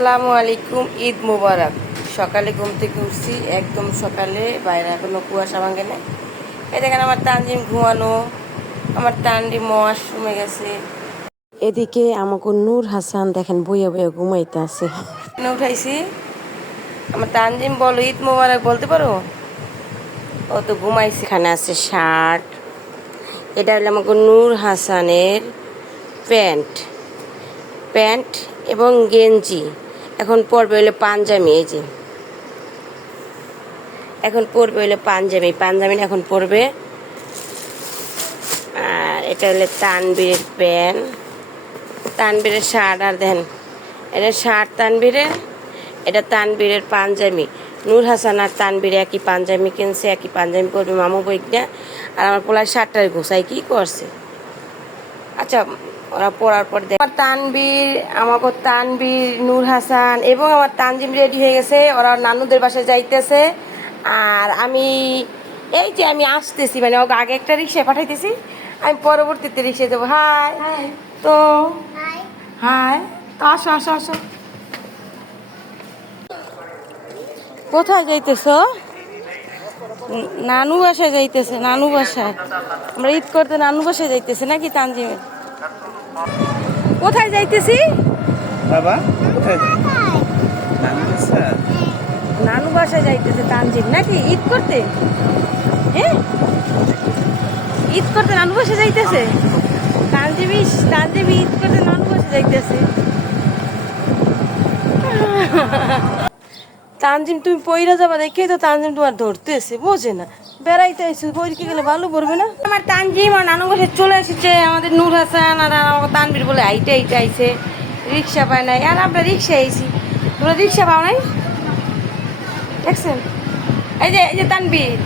আসসালামু আলাইকুম ঈদ মুবারক। সকালে ঘুম থেকে উঠছি একদম সকালে বাইরে কোনো কুয়াশা ভাঙে না এই দেখেন আমার তানজিম ঘুমানো আমার তানজিম ওয়াশরুমে গেছে। এদিকে আমাকে নূর হাসান দেখেন বইয়া বইয়া ঘুমাইতে আছে। উঠাইছি। আমার তানজিম বলো ঈদ মুবারক বলতে পারো? ও তো ঘুমাইছে। এখানে আছে শার্ট। এটা হলো আমাকে নূর হাসানের প্যান্ট। প্যান্ট এবং গেঞ্জি। এখন পরবে হইলে পাঞ্জাবি এই যে। এখন পরবে হইলে পাঞ্জাবি পাঞ্জাবি এখন পরবে আর এটা হলো তানবীরের প্যান্ট। তানবীরের শার্ট, আর দেন এটা শার্ট তানবীরের, এটা তানবীরের পাঞ্জাবি নূর হাসান আর তানবীর একই পাঞ্জাবি কিনছে, একই পাঞ্জাবি করবে মামু বইটা আর আমার পোলার শার্টটার ঘোষায় কি করছে? আচ্ছা ওরা পড়ার পর দেখ আমার তানবীর আমাকে তানবীর নূর হাসান এবং আমার তানজিম রেডি হয়ে গেছে। ওরা নানুদের বাসায় যাইতেছে। আর আমি এই যে আমি আসতেছি মানে ওকে আগে একটা রিক্সায় পাঠাইতেছি আমি পরবর্তীতে রিক্সায় দেবো হাই। তো হাই। তো আসো আসো আসো। কোথায় যাইতেছ? নানু বাসায় যাইতেছে নানু বাসায়। আমরা ঈদ করতে নানু বাসায় যাইতেছে নাকি তানজিমের? কোথায় যাইতেছি? বাবা নানু বাসায় যাইতেছে তানজিম নাকি ঈদ করতে? হ্যাঁ ঈদ করতে নানু বাসায় যাইতেছে? তানজিবি তানজিবি ঈদ করতে নানু বাসায় যাইতেছে। তানজিম তুমি পইরা যাবা দেখে তো তানজিম তোমার ধরতেছে বোঝে না। বেড়াইতে আইসো পরীক্ষা গেলে ভালো পড়বে না? আমার তানজিম আর নানু বাসায় চলে এসেছে, আমাদের নূর হাসান আর আমাকে তানবির বলে আইটে আইটে আইছে। রিক্সা পায় নাই, আর আমরা রিক্সা আইছি। তোমরা রিক্সা পাও নাই? দেখছেন? এই যে এই যে তানবির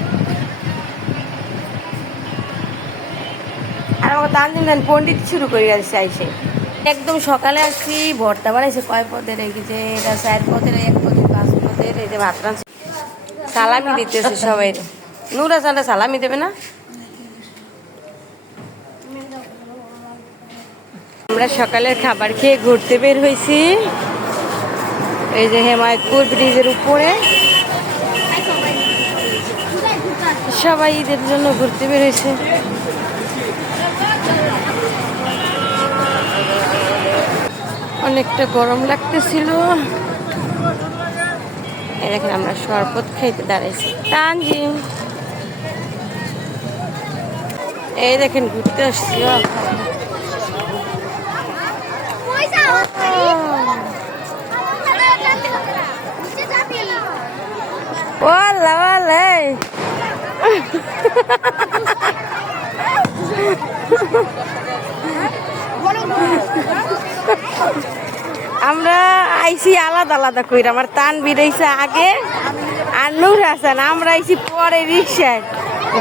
আর আমার তানজিম দেন পণ্ডিত শুরু করে গেছে আইসে। একদম সকালে আসছি, ভর্তা বানাইছে, কয় পদের রেখেছে, এটা চার পদের, এক পদের, পাঁচ পদের, এই যে ভাত সালামি দিতেছে সবাই। নূর হাসানটা সালামি দেবে না? আমরা সকালের খাবার খেয়ে ঘুরতে বের হয়েছি। এই যে হেমায়তপুর ব্রিজের উপরে। সবাই ঈদের জন্য ঘুরতে বের হয়েছে। অনেকটা গরম লাগতেছিল। এই দেখেন আমরা শরবত খাইতে দাঁড়াইছি। তানজিম। এই দেখেন ঘুরতে আসছি ও, ও আল্লাহ আল্লাহ এই। আমরা আইছি আলাদা আলাদা কইরা। আমার তান বিরাইছে আগে আর নূর হাসান। আমরা আইছি পরে রিক্সায়।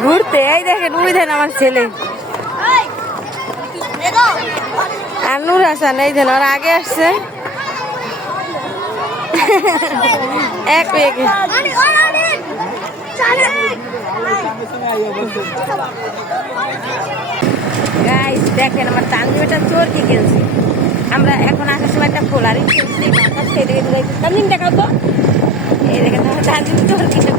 ঘুরতে, এই দেখেন উই দেন আমার ছেলে। আর নূর হাসান, এই দেন, ওর আগে আসছে। এক গাইস দেখেন, আমার তানজিমটা চোর কি গেছে আমরা এখন আসার সময় একটা পোলারি খেলছি দেখাও তো। এই দেখেন তানজিম চোর কিনে